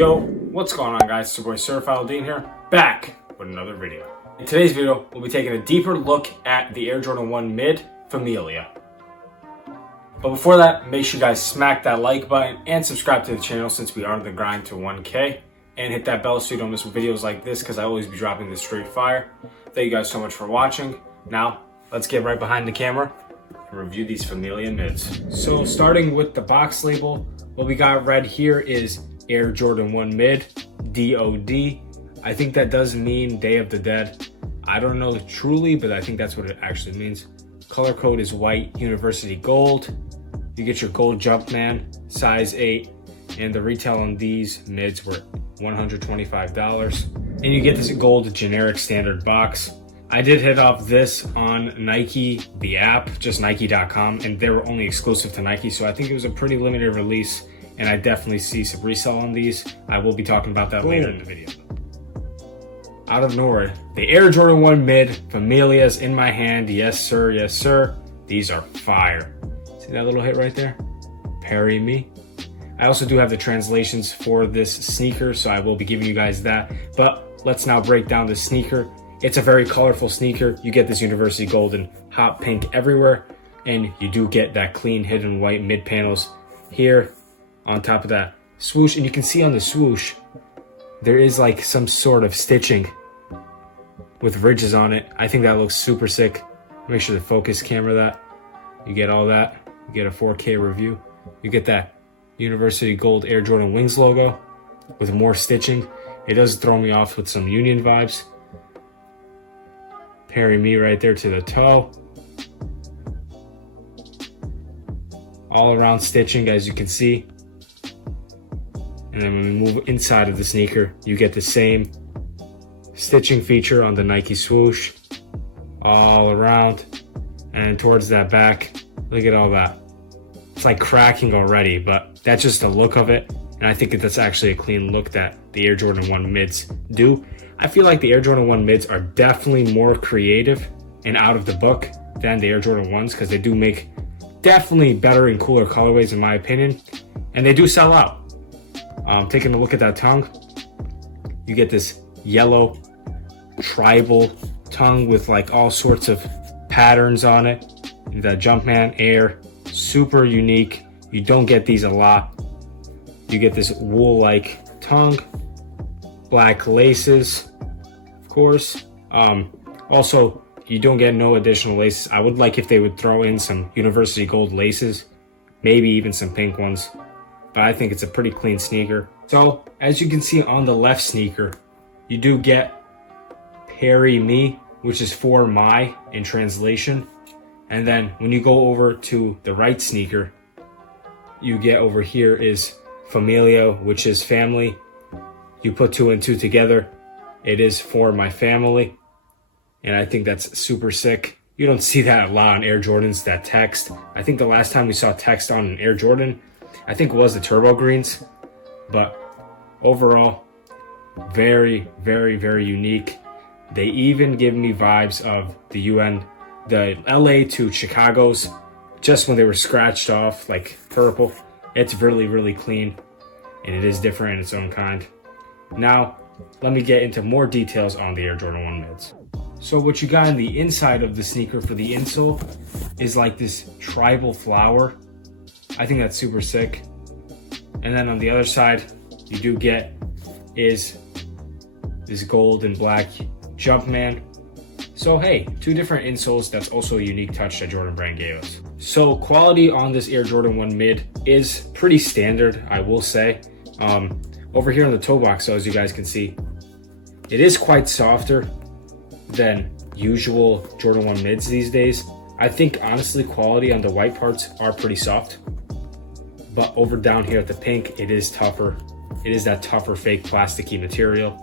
Yo, what's going on, guys? It's your boy Resell Value here, back with another video. In today's video, we'll be taking a deeper look at the Air Jordan 1 Mid Familia. But before that, make sure you guys smack that like button and subscribe to the channel since we are on the grind to 1K. And hit that bell so you don't miss videos like this because I always be dropping this straight fire. Thank you guys so much for watching. Now, let's get right behind the camera and review these Familia mids. So starting with the box label, what we got read here is Air Jordan 1 Mid, DOD. I think that does mean Day of the Dead. I don't know truly, but I think that's what it actually means. Color code is white, University Gold. You get your gold Jumpman, size 8, and the retail on these mids were $125. And you get this gold generic standard box. I did hit off this on Nike, the app, just Nike.com, and they were only exclusive to Nike, so I think it was a pretty limited release, and I definitely see some resell on these. I will be talking about that later in the video. Out of nowhere, the Air Jordan 1 Mid Familia's in my hand. Yes, sir. Yes, sir. These are fire. See that little hit right there? Parry me. I also do have the translations for this sneaker, so I will be giving you guys that. But let's now break down the sneaker. It's a very colorful sneaker. You get this University Gold and hot pink everywhere, and you do get that clean hidden white mid panels here on top of that swoosh. And you can see on the swoosh, there is like some sort of stitching with ridges on it. I think that looks super sick. Make sure to focus camera that. You get all that. You get a 4K review. You get that University Gold Air Jordan Wings logo with more stitching. It does throw me off with some Union vibes. Parry me right there to the toe. All around stitching, as you can see. And then when we move inside of the sneaker, you get the same stitching feature on the Nike swoosh all around. And towards that back, look at all that. It's like cracking already, but that's just the look of it. And I think that that's actually a clean look that the Air Jordan 1 mids do. I feel like the Air Jordan 1 mids are definitely more creative and out of the book than the Air Jordan 1s because they do make definitely better and cooler colorways in my opinion. And they do sell out. Taking a look at that tongue, you get this yellow tribal tongue with like all sorts of patterns on it. The Jumpman Air, super unique. You don't get these a lot. You get this wool-like tongue, black laces, of course. Also, you don't get no additional laces. I would like if they would throw in some University Gold laces, maybe even some pink ones. But I think it's a pretty clean sneaker. So, as you can see on the left sneaker, you do get Parry Me, which is for my in translation. And then when you go over to the right sneaker, you get over here is Familia, which is family. You put two and two together, it is for my family. And I think that's super sick. You don't see that a lot on Air Jordans, that text. I think the last time we saw text on an Air Jordan, I think was the Turbo Greens. But overall, very, very, very unique. They even give me vibes of the LA to Chicago's, just when they were scratched off, like purple. It's really, really clean, and it is different in its own kind. Now, let me get into more details on the Air Jordan 1 mids. So what you got in the inside of the sneaker for the insole is like this tribal flower. I think that's super sick. And then on the other side, you do get is this gold and black Jumpman. So hey, two different insoles. That's also a unique touch that Jordan Brand gave us. So quality on this Air Jordan 1 mid is pretty standard, I will say. Over here on the toe box, so as you guys can see, it is quite softer than usual Jordan 1 mids these days. I think honestly quality on the white parts are pretty soft. But over down here at the pink, it is tougher. It is that tougher fake plasticky material.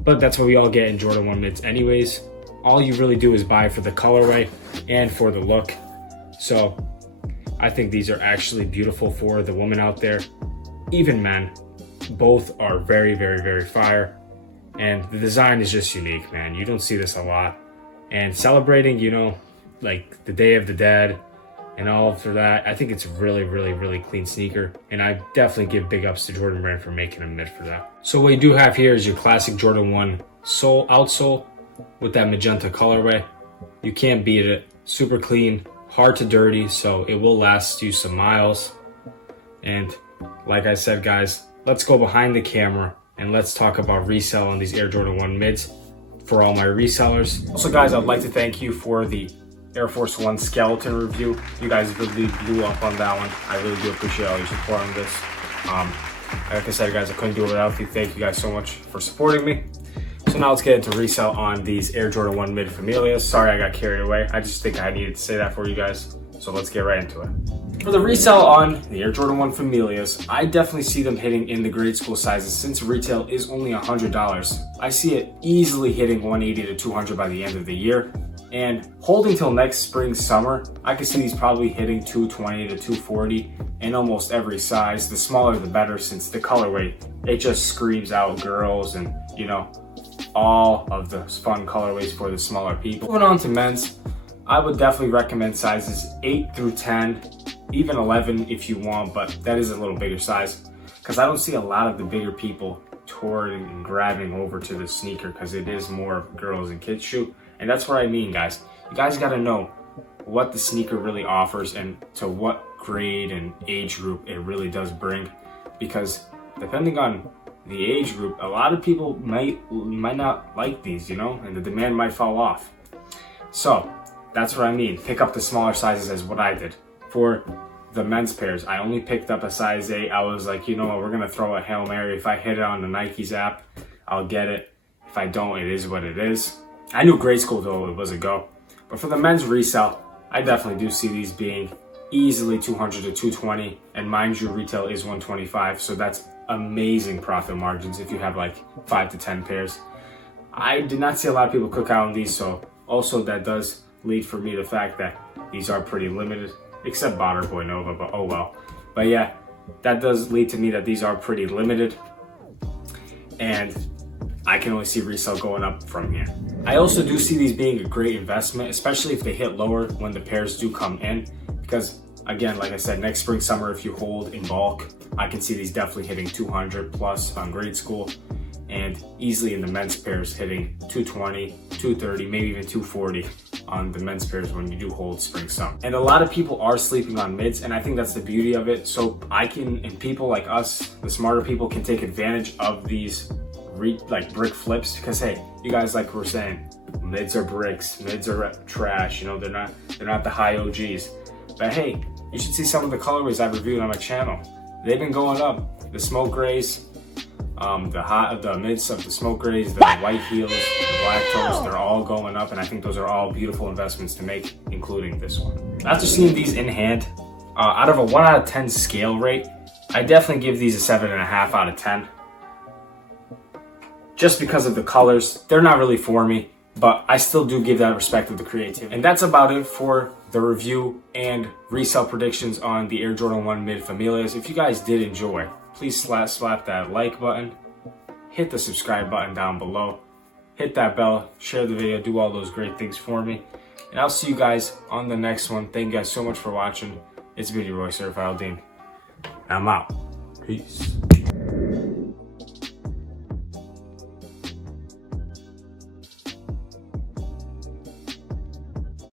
But that's what we all get in Jordan 1 mids anyways. All you really do is buy for the colorway and for the look. So I think these are actually beautiful for the women out there. Even men, both are very, very, very fire. And the design is just unique, man. You don't see this a lot. And celebrating, you know, like the Day of the Dead, and all for that. I think it's really, really, really clean sneaker, and I definitely give big ups to Jordan Brand for making a mid for that. So what you do have here is your classic Jordan 1 sole, outsole with that magenta colorway. You can't beat it. Super clean, hard to dirty, so it will last you some miles. And like I said, guys, let's go behind the camera and let's talk about resale on these Air Jordan 1 mids for all my resellers. Also, guys, I'd like to thank you for the Air Force One skeleton review. You guys really blew up on that one. I really do appreciate all your support on this. Like I said, guys, I couldn't do it without you. Thank you guys so much for supporting me. So now let's get into resale on these Air Jordan 1 mid Familias. Sorry I got carried away. I just think I needed to say that for you guys. So let's get right into it. For the resale on the Air Jordan 1 Familias, I definitely see them hitting in the grade school sizes. Since retail is only $100, I see it easily hitting 180 to 200 by the end of the year. And holding till next spring, summer, I can see these probably hitting 220 to 240 in almost every size. The smaller the better, since the colorway, it just screams out girls and, you know, all of the fun colorways for the smaller people. Moving on to men's, I would definitely recommend sizes 8 through 10, even 11 if you want, but that is a little bigger size because I don't see a lot of the bigger people touring and grabbing over to the sneaker because it is more of girls and kids shoe. And that's what I mean, guys. You guys got to know what the sneaker really offers and to what grade and age group it really does bring, because depending on the age group, a lot of people might not like these, you know, and the demand might fall off. So that's what I mean. Pick up the smaller sizes as what I did. For the men's pairs, I only picked up a size 8. I was like, you know what, we're going to throw a Hail Mary. If I hit it on the Nike's app, I'll get it. If I don't, it is what it is. I knew grade school though, it was a go. But for the men's resale, I definitely do see these being easily 200 to 220. And mind you, retail is 125. So that's amazing profit margins if you have like 5 to 10 pairs. I did not see a lot of people cook out on these. So also that does lead for me the fact that these are pretty limited, except Botter Boy Nova, but oh well. But yeah, that does lead to me that these are pretty limited. And I can only see resale going up from here. I also do see these being a great investment, especially if they hit lower when the pairs do come in. Because again, like I said, next spring, summer, if you hold in bulk, I can see these definitely hitting 200 plus on grade school, and easily in the men's pairs hitting 220, 230, maybe even 240 on the men's pairs when you do hold spring, summer. And a lot of people are sleeping on mids, and I think that's the beauty of it. So I can, and people like us, the smarter people, can take advantage of these like brick flips, because hey, you guys, like we're saying, mids are bricks, mids are trash, you know, they're not the high OGs. But hey, you should see some of the colorways I've reviewed on my channel. They've been going up. The smoke grays, the mids of the smoke grays, the white heels, the black toes, they're all going up, and I think those are all beautiful investments to make, including this one. After seeing these in hand, out of a 1 out of 10 scale rate, I definitely give these a 7.5 out of 10. Just because of the colors. They're not really for me, but I still do give that respect to the creativity. And that's about it for the review and resale predictions on the Air Jordan 1 Mid Familias. If you guys did enjoy, please slap that like button, hit the subscribe button down below, hit that bell, share the video, do all those great things for me. And I'll see you guys on the next one. Thank you guys so much for watching. It's been your boy, Certified Dean. I'm out. Peace.